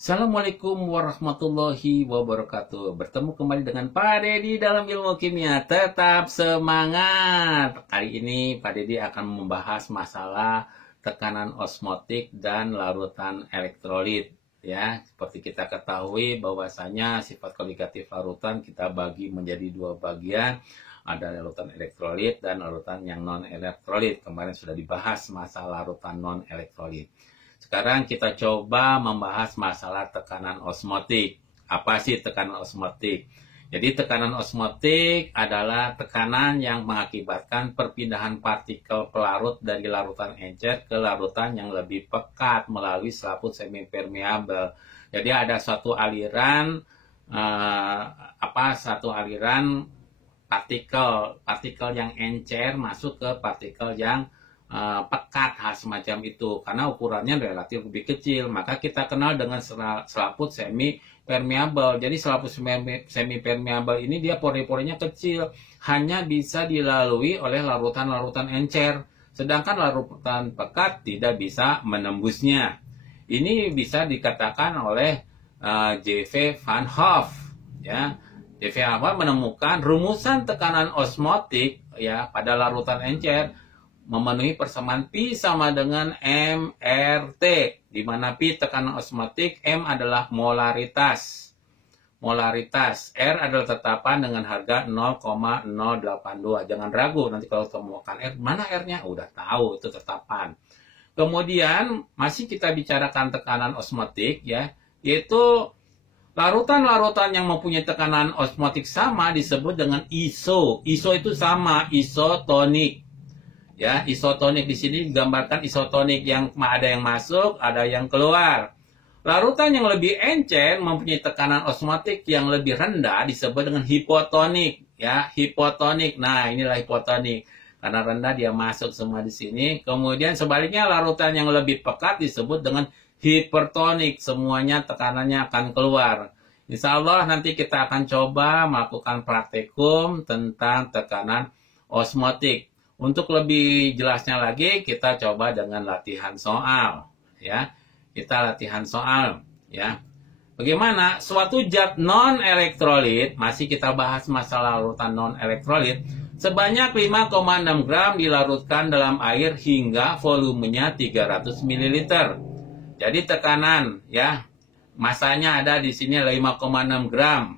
Assalamualaikum warahmatullahi wabarakatuh. Bertemu kembali dengan Pak Dedi dalam ilmu kimia. Tetap semangat. Kali ini Pak Dedi akan membahas masalah tekanan osmotik dan larutan elektrolit. Ya, seperti kita ketahui bahwasanya sifat koligatif larutan kita bagi menjadi dua bagian. Ada larutan elektrolit dan larutan yang non elektrolit. Kemarin sudah dibahas masalah larutan non elektrolit. Sekarang kita coba membahas masalah tekanan osmotik. Apa sih tekanan osmotik? Jadi tekanan osmotik adalah tekanan yang mengakibatkan perpindahan partikel pelarut dari larutan encer ke larutan yang lebih pekat melalui selaput semipermeabel. Jadi ada suatu aliran partikel yang encer masuk ke partikel yang pekat semacam itu karena ukurannya relatif lebih kecil, maka kita kenal dengan selaput semi permeabel. Jadi selaput semi permeabel ini dia pori-porinya kecil, hanya bisa dilalui oleh larutan-larutan encer, sedangkan larutan pekat tidak bisa menembusnya. Ini bisa dikatakan oleh J.V. van Hoff, ya. J.V. van Hoff menemukan rumusan tekanan osmotik ya pada larutan encer memenuhi persamaan P sama dengan MRT, di mana P tekanan osmotik, M adalah molaritas. R adalah tetapan dengan harga 0,082. Jangan ragu nanti kalau temukan R, mana R-nya? Udah tahu itu tetapan. Kemudian masih kita bicarakan tekanan osmotik ya, yaitu larutan-larutan yang mempunyai tekanan osmotik sama disebut dengan iso. Iso itu sama, isotonik. Ya, isotonik di sini digambarkan isotonik yang ada yang masuk, ada yang keluar. Larutan yang lebih encer mempunyai tekanan osmotik yang lebih rendah disebut dengan hipotonik, ya, hipotonik. Nah, inilah hipotonik. Karena rendah dia masuk semua di sini. Kemudian sebaliknya larutan yang lebih pekat disebut dengan hipertonik. Semuanya tekanannya akan keluar. Insya Allah nanti kita akan coba melakukan praktikum tentang tekanan osmotik. Untuk lebih jelasnya lagi, kita coba dengan latihan soal, ya. Kita latihan soal, ya. Bagaimana suatu zat non-elektrolit, masih kita bahas masalah larutan non-elektrolit, sebanyak 5,6 gram dilarutkan dalam air hingga volumenya 300 ml. Jadi tekanan, ya, masanya ada di sini 5,6 gram,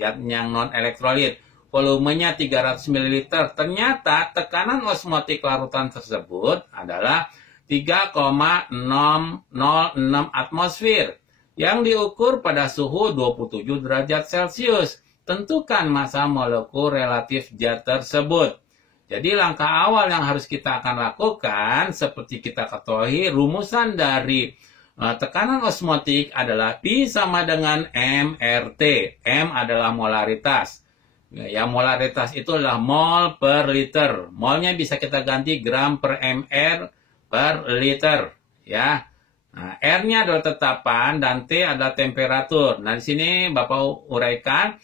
zat yang non-elektrolit. Volumenya 300 ml. Ternyata tekanan osmotik larutan tersebut adalah 3,006 atmosfer yang diukur pada suhu 27 derajat Celcius. Tentukan massa molekul relatif zat tersebut. Jadi langkah awal yang harus kita akan lakukan seperti kita ketahui rumusan dari tekanan osmotik adalah P sama dengan MRT. M adalah molaritas. Ya, molaritas itu adalah mol per liter. Molnya bisa kita ganti gram per mr per liter. Ya. Nah, R-nya adalah tetapan dan T adalah temperatur. Nah, di sini Bapak uraikan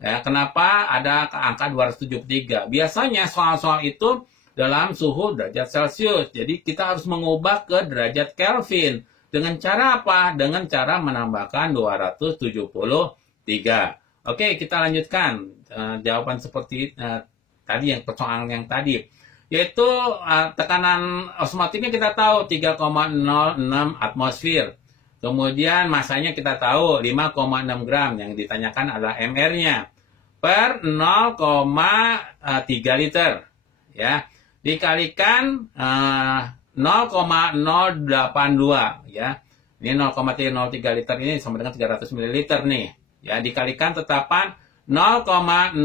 ya, kenapa ada angka 273. Biasanya soal-soal itu dalam suhu derajat Celcius. Jadi kita harus mengubah ke derajat Kelvin. Dengan cara apa? Dengan cara menambahkan 273. Oke, kita lanjutkan jawaban seperti tadi yang persoalan yang tadi, yaitu tekanan osmotiknya kita tahu 3,06 atmosfer. Kemudian masanya kita tahu 5,6 gram, yang ditanyakan adalah MR-nya per 0,3 liter, ya, dikalikan 0,082, ya. Ini 0,303 liter ini sama dengan 300 ml nih. Ya, dikalikan tetapan 0,082.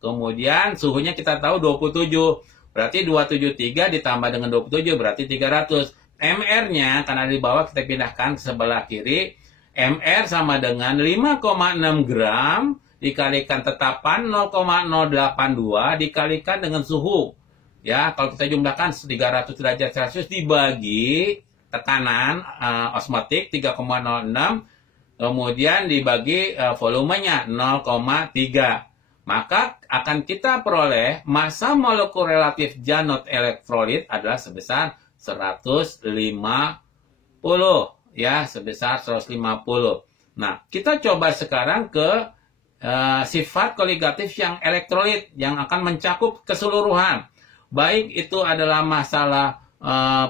Kemudian suhunya kita tahu 27. Berarti 273 ditambah dengan 27 berarti 300. MR-nya karena di bawah kita pindahkan ke sebelah kiri. MR sama dengan 5,6 gram dikalikan tetapan 0,082 dikalikan dengan suhu. Ya, kalau kita jumlahkan 300 derajat Celcius dibagi tekanan osmotik 3,06, kemudian dibagi volumenya 0,3. Maka akan kita peroleh massa molekul relatif zat non elektrolit adalah sebesar 150. ya sebesar 150. Nah, kita coba sekarang ke sifat koligatif yang elektrolit yang akan mencakup keseluruhan. Baik itu adalah masalah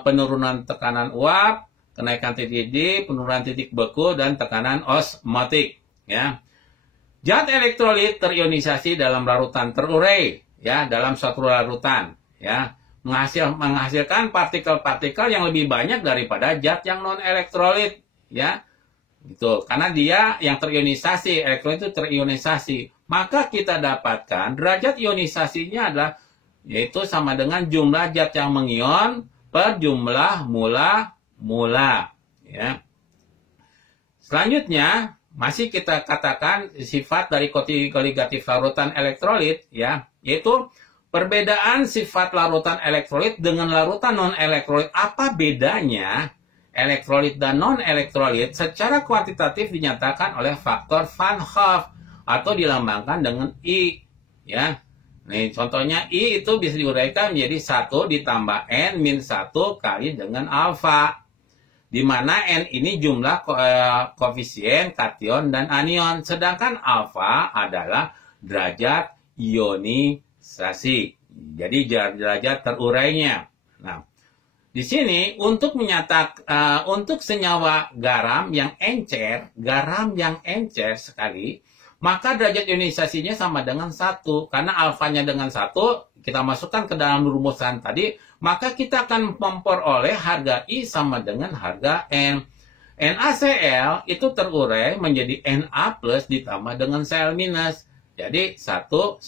penurunan tekanan uap, kenaikan titik D, penurunan titik beku, dan tekanan osmotik. Ya. Zat elektrolit terionisasi dalam larutan terurai, ya, dalam suatu larutan, ya, menghasilkan partikel-partikel yang lebih banyak daripada zat yang non elektrolit, ya. Gitu. Karena dia yang terionisasi, elektrolit itu terionisasi. Maka kita dapatkan derajat ionisasinya adalah yaitu sama dengan jumlah zat yang mengion per jumlah mula. Ya. Selanjutnya, masih kita katakan sifat dari koligatif larutan elektrolit, ya, yaitu perbedaan sifat larutan elektrolit dengan larutan non-elektrolit. Apa bedanya? Elektrolit dan non-elektrolit secara kuantitatif dinyatakan oleh faktor Van Hoff atau dilambangkan dengan I. Ya. Nih, contohnya I itu bisa diuraikan menjadi 1 ditambah N min 1 kali dengan alfa. Di mana N ini jumlah koefisien kation dan anion. Sedangkan alfa adalah derajat ionisasi. Jadi derajat terurainya. Nah, di sini untuk untuk senyawa garam yang encer sekali, maka derajat ionisasinya sama dengan 1. Karena alfanya dengan 1, kita masukkan ke dalam rumusan tadi, maka kita akan memperoleh harga I sama dengan harga N. NaCl itu terurai menjadi Na plus ditambah dengan Cl minus. Jadi 1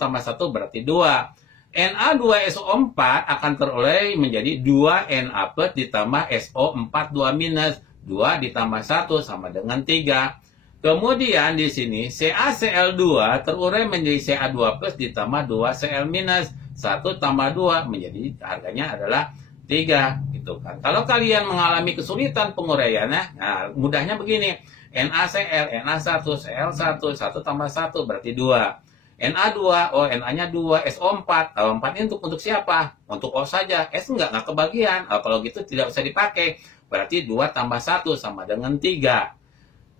tambah 1 berarti 2. Na2SO4 akan terurai menjadi 2Na plus ditambah SO4 2 minus. 2 ditambah 1 sama dengan 3. Kemudian di sini CaCl2 terurai menjadi Ca2 plus ditambah 2Cl minus. 1 tambah 2 menjadi harganya adalah 3. Gitu kan. Kalau kalian mengalami kesulitan penguraiannya, nah mudahnya begini. NaCl, Na1, Cl1, 1 tambah 1 berarti 2. Na2, oh Na-nya 2, SO4. 4 ini untuk siapa? Untuk O saja. S nggak kebagian. Kalau gitu tidak usah dipakai. Berarti 2 tambah 1 sama dengan 3.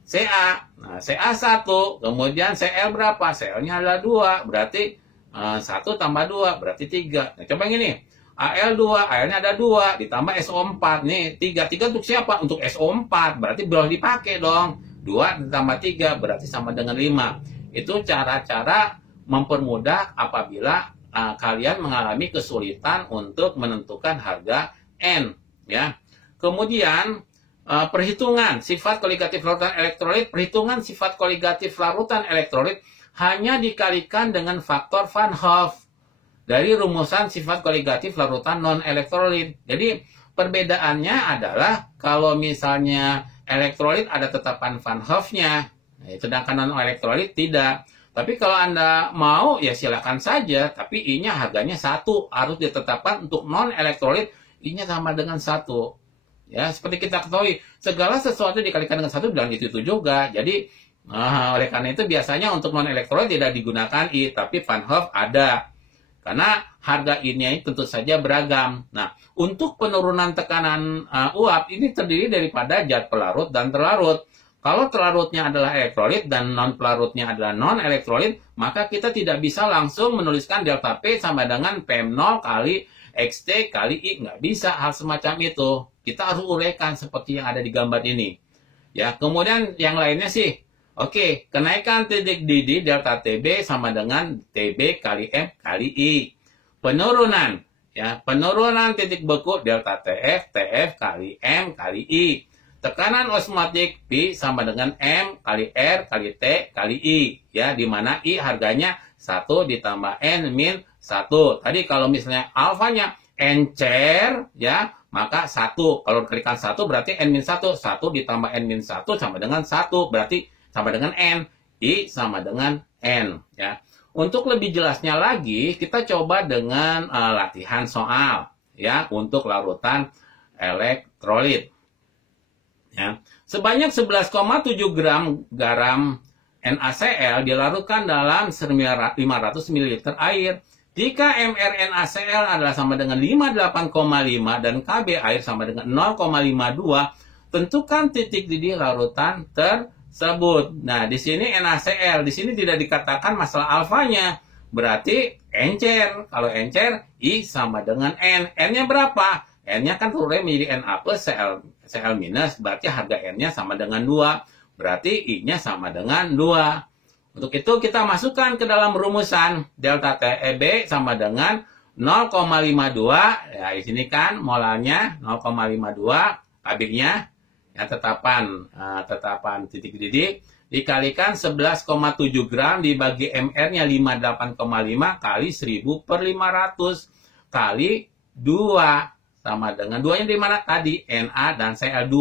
Ca. Nah, Ca1. Kemudian Cl berapa? Cl-nya adalah 2. Berarti 1 tambah 2 berarti 3. Nah, coba gini. Al2, Al-nya ada 2. Ditambah SO4. Nih, 3. 3 untuk siapa? Untuk SO4. Berarti boleh dipakai dong. 2 ditambah 3 berarti sama dengan 5. Itu cara-cara mempermudah apabila kalian mengalami kesulitan untuk menentukan harga N. Ya. Kemudian perhitungan sifat koligatif larutan elektrolit, perhitungan sifat koligatif larutan elektrolit hanya dikalikan dengan faktor Van Hoff dari rumusan sifat koligatif larutan non-elektrolit. Jadi perbedaannya adalah kalau misalnya elektrolit ada tetapan Van Hoff-nya, sedangkan non-elektrolit tidak. Tapi kalau Anda mau, ya silakan saja. Tapi I-nya harganya 1. Harus ditetapkan untuk non-elektrolit, I-nya sama dengan 1. Ya, seperti kita ketahui, segala sesuatu dikalikan dengan 1 dan itu juga. Jadi, oleh karena itu biasanya untuk non-elektrolit tidak digunakan I, tapi Van Hoff ada. Karena harga I-nya tentu saja beragam. Nah, untuk penurunan tekanan uap, ini terdiri daripada zat pelarut dan terlarut. Kalau terlarutnya adalah elektrolit dan non-pelarutnya adalah non-elektrolit, maka kita tidak bisa langsung menuliskan delta P sama dengan PM0 kali XT kali I. Nggak bisa hal semacam itu. Kita harus uraikan seperti yang ada di gambar ini. Ya, kemudian yang lainnya sih, oke, kenaikan titik didih delta TB sama dengan TB kali M kali I. Penurunan, ya, penurunan titik beku delta TF kali M kali I. Tekanan osmotik P sama dengan M kali R kali T kali I. Ya, di mana I harganya 1 ditambah N min 1. Tadi kalau misalnya alfanya encer, ya, maka 1. Kalau dikalikan 1 berarti N min 1. 1 ditambah N min 1 sama dengan 1. Berarti sama dengan N. I sama dengan N. Ya. Untuk lebih jelasnya lagi, kita coba dengan latihan soal. Ya, untuk larutan elektrolit. Ya. Sebanyak 11,7 gram garam NaCl dilarutkan dalam 500 ml air. Jika mRNaCl adalah sama dengan 58,5 dan Kb air sama dengan 0,52, tentukan titik didih larutan tersebut. Nah, di sini NaCl, di sini tidak dikatakan masalah alfanya. Berarti encer. Kalau encer, I sama dengan N. N-nya berapa? N-nya kan turunnya menjadi Na plus Cl minus. Berarti harga N-nya sama dengan 2. Berarti I-nya sama dengan 2. Untuk itu kita masukkan ke dalam rumusan. Delta TeB sama dengan 0,52. Ya, di sini kan molarnya 0,52. Kabirnya ya, tetapan titik didih dikalikan 11,7 gram dibagi MR-nya 58,5 kali 1000 per 500 kali 2 sama dengan 2-nya di mana tadi? Na dan Cl2.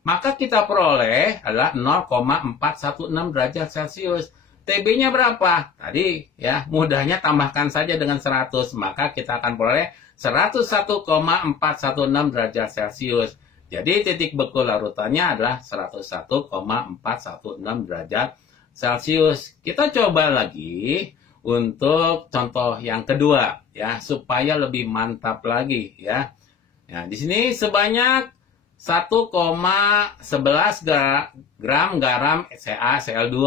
Maka kita peroleh adalah 0,416 derajat Celcius. TB-nya berapa? Tadi ya, mudahnya tambahkan saja dengan 100. Maka kita akan peroleh 101,416 derajat Celcius. Jadi titik beku larutannya adalah 101,416 derajat Celcius. Kita coba lagi untuk contoh yang kedua ya, supaya lebih mantap lagi ya. Nah, di sini sebanyak 1,11 gram garam CaCl2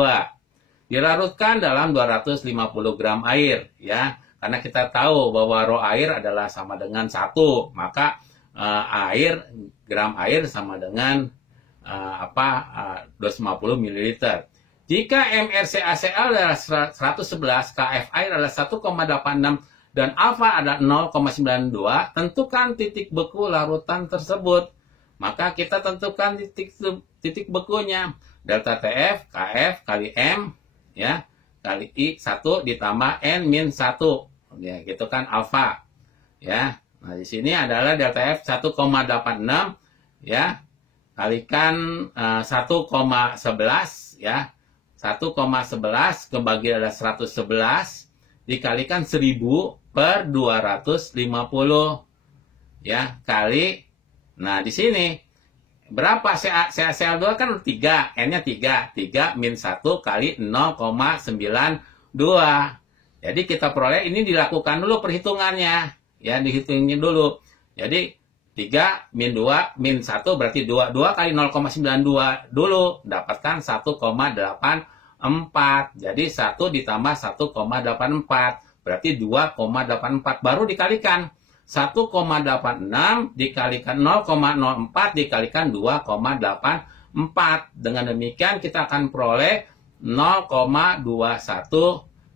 dilarutkan dalam 250 gram air ya. Karena kita tahu bahwa rho air adalah sama dengan 1, maka gram air sama dengan 250 ml. Jika MrCaCl adalah 111, KF air adalah 1,86 dan alfa adalah 0,92, tentukan titik beku larutan tersebut. Maka kita tentukan titik bekunya. Delta TF, KF kali M ya, kali I 1 ditambah N min 1. Ya, gitu kan alfa. Ya. Nah, di sini adalah delta F 1,86 ya, kalikan 1,11 ya. 1,11 kebagi adalah 111 dikalikan 1000 per 250 ya, kali. Nah, di sini berapa CaCl2 kan 3, N-nya 3 min 1 kali 0,92. Jadi kita peroleh, ini dilakukan dulu perhitungannya. Ya, dihitungin dulu. Jadi 3 min 2 min 1 berarti 2 kali 0,92 dulu dapatkan 1,84. Jadi 1 ditambah 1,84 berarti 2,84, baru dikalikan 1,86 dikalikan 0,04 dikalikan 2,84. Dengan demikian kita akan peroleh 0,21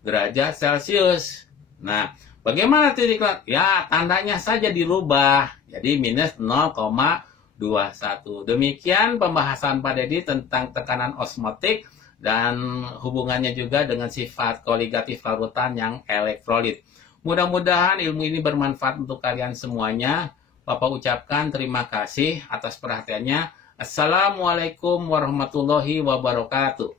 derajat Celcius. Nah, bagaimana titik? Ya, tandanya saja dirubah. Jadi minus 0,21. Demikian pembahasan Pak Dedi tentang tekanan osmotik dan hubungannya juga dengan sifat koligatif larutan yang elektrolit. Mudah-mudahan ilmu ini bermanfaat untuk kalian semuanya. Bapak ucapkan terima kasih atas perhatiannya. Assalamualaikum warahmatullahi wabarakatuh.